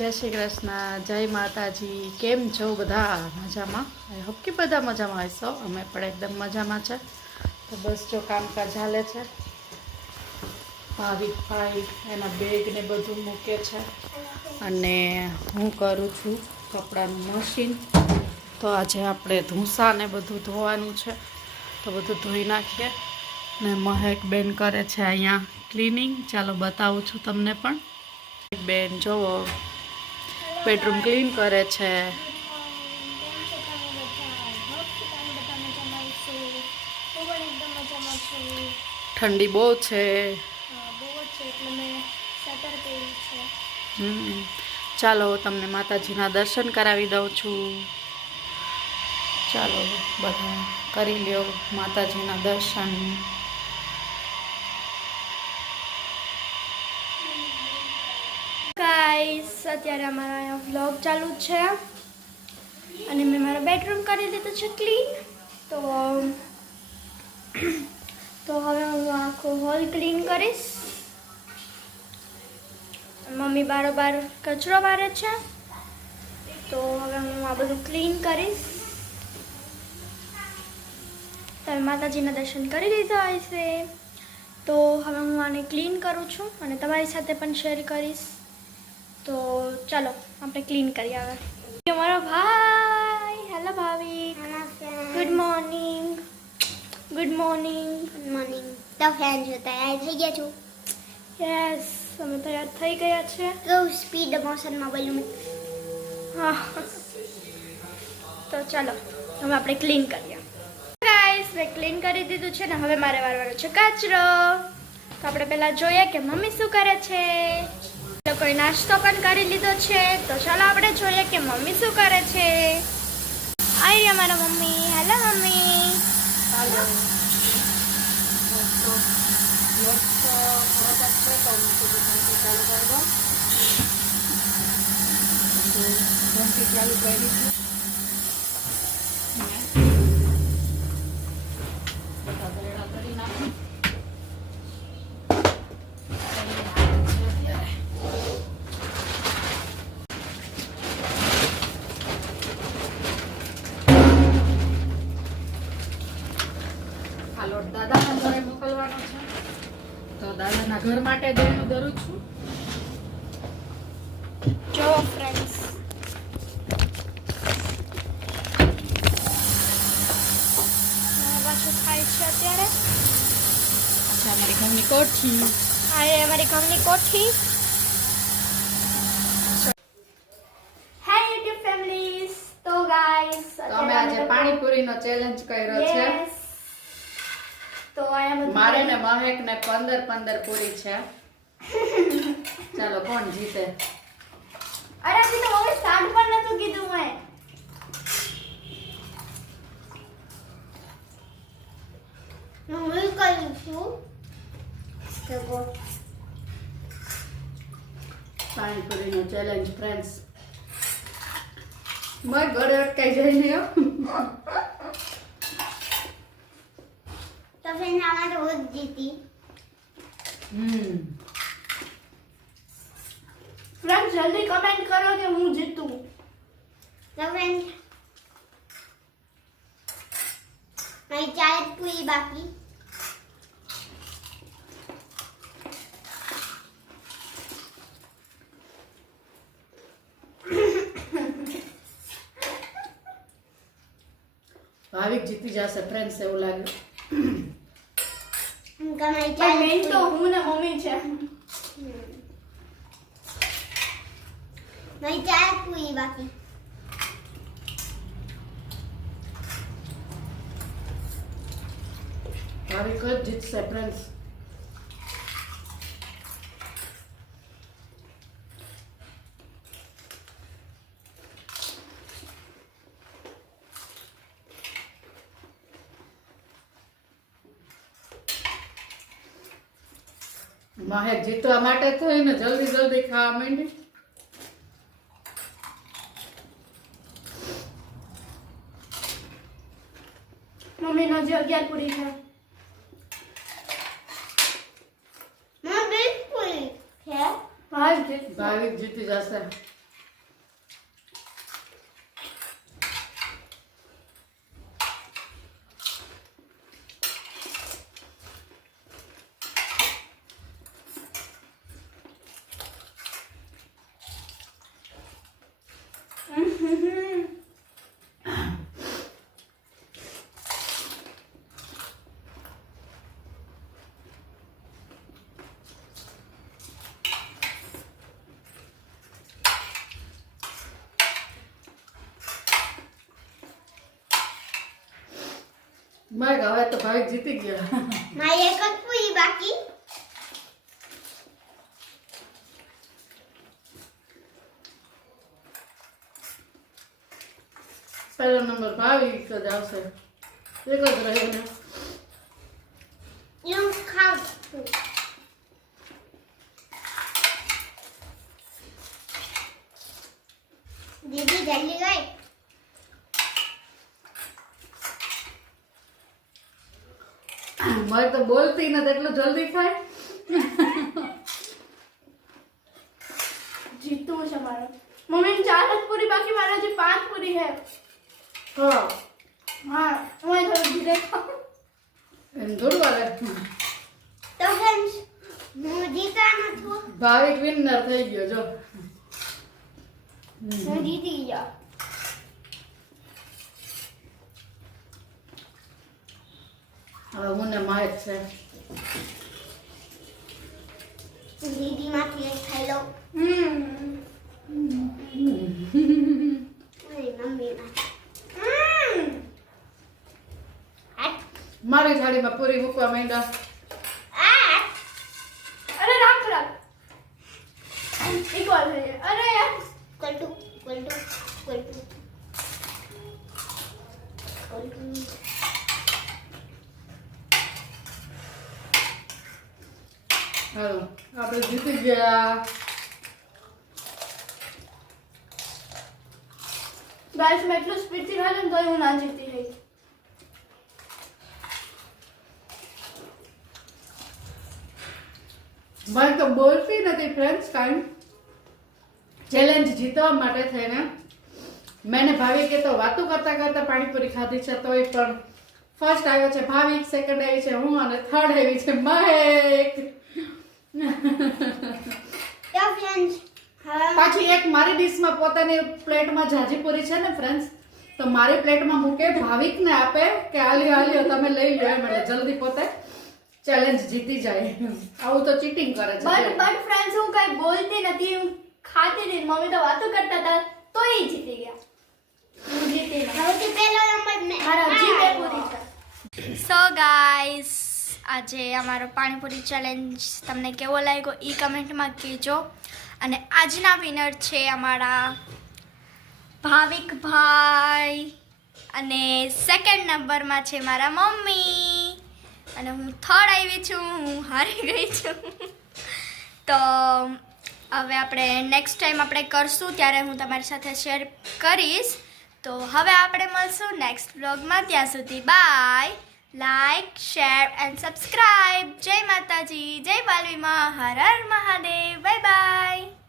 જય શ્રી કૃષ્ણ, જય માતાજી. કેમ છો બધા? મજામાં? આઈ હોપ કે બધા મજામાં હશો. અમે પણ એકદમ મજામાં છે. તો બસ જો કામકાજ હાલે છે. ભાવિક ભાઈ એના બેગને બધું મૂકે છે. અને હું કરું છું કપડાનું મશીન તો આજે આપણે ધૂંસાને બધું ધોવાનું છે. તો બધું ધોઈ નાખીએ. ને મહેક બેન કરે છે અહીંયા ક્લિનિંગ ચાલો બતાવું છું તમને પણ. બેન જોવો બેડરૂમ ક્લીન કરે છે. ઠંડી બહુ છે. ચાલો તમને માતાજીના દર્શન કરાવી દઉં છું. ચાલો, બધા કરી લ્યો માતાજીના દર્શન ગાઈસ અત્યારે અમારા અહીંયા વ્લોગ ચાલુ છે. અને મેં મારો બેડરૂમ કરી દીધો છે ક્લીન તો તો હવે હું આખો હોલ ક્લીન કરીશ. મમ્મી બારોબાર કચરો મારે છે. તો હવે હું આ બધું ક્લીન કરીશ. તમે માતાજીના દર્શન કરી લીધા હશે. તો હવે હું આને ક્લીન કરું છું અને તમારી સાથે પણ શેર કરીશ. તો ચાલો આપણે ક્લીન કરીએ હવે. અમારો ભાઈ. Hello Bhavik. Good morning good morning good morning તો ફેન છો તૈયાર થઈ ગયા છો? યસ અમે તૈયાર થઈ ગયા છે. તો સ્પીડ મોશનમાં બોલું હા. તો ચાલો હવે આપણે ક્લીન કરીએ. ગાઈસ મેં ક્લીન કરી દીધું છે ને હવે મારે વારવાનો છે કચરો. તો આપણે પહેલાં જોઈએ કે મમ્મી શું કરે છે. લોકોએ નાસ્તો પણ કરી લીધો છે, તો ચાલો આપણે જોઈએ કે મમ્મી શું કરે છે. આવી રહી અમારા મમ્મી, હેલો મમ્મી. ચાલો. તો લોટ થોડોક જ છે, તો હું કીધું ઘંટી ચાલુ કરી દઉં. તો ઘંટી ચાલુ કરી દાદાના ઘર માટે દોડું દરું છું જો ફ્રેન્ડ્સ પાછું ખાય છે અત્યારે? અચ્છા અમારી ઘરની કોઠી. હા એ અમારી ઘરની કોઠી. હાય યુટ્યુબ ફેમિલીઝ તો ગાઈસ તો અમે આજે પાણીપુરીનો ચેલેન્જ કર્યો છે. તો આયા મારે ને મહેક ને પંદર પંદર પૂરી છે. ચાલો કોણ જીતે? અરે અભી તો હવે સ્ટાર્ટ પણ નતું કીધું મેં હું કરું છું તો પાણીપુરીનો ચેલેન્જ ફ્રેન્ડ્સ મય ઘરે અટકાઈ જાય તો ફેન આમાં તો જીતી. હમ. ફ્રેન્ડ જલ્દી કમેન્ટ કરો કે હું જીતું. ફેન મારી ચાર જ પૂરી બાકી. ભાવિક જીતી જશે ફ્રેન્ડ્સ એવું લાગે. હું કે મારી ચાર જ મેન તો હું ને મમ્મી છે મારી ચાર પૂરી બાકી ભાવિક જ જીતશે ફ્રેન્ડ્સ મહેક જીતવા માટે તો એને જલ્દી જલ્દી ખાવા માંડી. મમ્મીનો જે અગિયાર પૂરી છે ભાવિક જીતી જશે. મારે હવે તો ભાઈ જીતી ગયા. મારી એક જ પૂરી બાકી. પહેલો નંબર ભાવિક જ આવશે એક જ રહ્યો ને હું ખાઉં છું. દીદી જલ્દી ગઈ મારે તો બોલતી નથી એટલું જલ્દી થાય જીતવું છે મારે મમ્મી ચાર જ પૂરી બાકી મારે હજી પાંચ પૂરી છે હા હા હું થોડું ધીરે એમ થોડું હાલે તો ફ્રેન્ડ્સ હું જીતવાનો છું ભાવિક વિનર થઈ ગયો જો. હું જીતી ગયો. હવે હું ને માહિત છે. દીદીમાંથી એક ખાઈ લઉં હમ મારી મમ્મીના હમ હાટ મારી થાળીમાં પૂરી મૂકવા માંડ્યા. અરે રામ ખરાબ એક વાર. અરે યાર કોલટુ કોલટુ કોલટુ. કોલટુ હાલો આપણે જીતી ગયા. ગાઈસ મેં એટલું સ્પીડથી ને તો હું ના જીતી ગઈ મારે તો બોલતી નથી ફ્રેન્ડ્સ કાંઈ. ચેલેન્જ જીતવા માટે થઈને મેને ભાવિકે તો વાતો કરતા કરતા પાણીપુરી ખાધી છે તોય પણ ફર્સ્ટ આવ્યો છે ભાવિક સેકન્ડ આવી છે હું અને થર્ડ આવી છે મહેક. પાછી એક મારી ડીશમાં પોતાની પ્લેટમાં જાજીપુરી છે ને ફ્રેન્ડ્સ તો મારી પ્લેટમાં મૂકે ભાવિકને આપે કે આલ્યો આલ્યો તમે લઈ લો એમ એટલે જલ્દી પોતે. ચેલેન્જ જીતી જાય. આવું તો ચીટિંગ કરે બટ છે બટ ફ્રેન્ડ્સ હું કઈ બોલતી નથી હું ખાતી હતી મમ્મી તો વાતો કરતા હતા તોય એ જીતી ગયા. હું જીતી સૌથી પહેલો નંબર મે મારા જીતે પૂરી. છે સો ગાઈસ આજે અમારો પાણીપુરી ચેલેન્જ તમને કેવો લાગ્યો એ કમેન્ટમાં કહેજો. અને આજના વિનર છે અમારા ભાવિક ભાઈ. અને સેકન્ડ નંબરમાં છે મારા મમ્મી. અને હું થર્ડ આવી છું, હું હારી ગઈ છું. તો, હવે આપણે નેક્સ્ટ ટાઈમ આપણે કરશું, ત્યારે હું તમારી સાથે શેર કરીશ. તો હવે આપણે મળશું નેક્સ્ટ બ્લોગમાં ત્યાં સુધી bye like share and subscribe જય માતાજી, જય બાલવીમાં હર હર મહાદેવ. Bye bye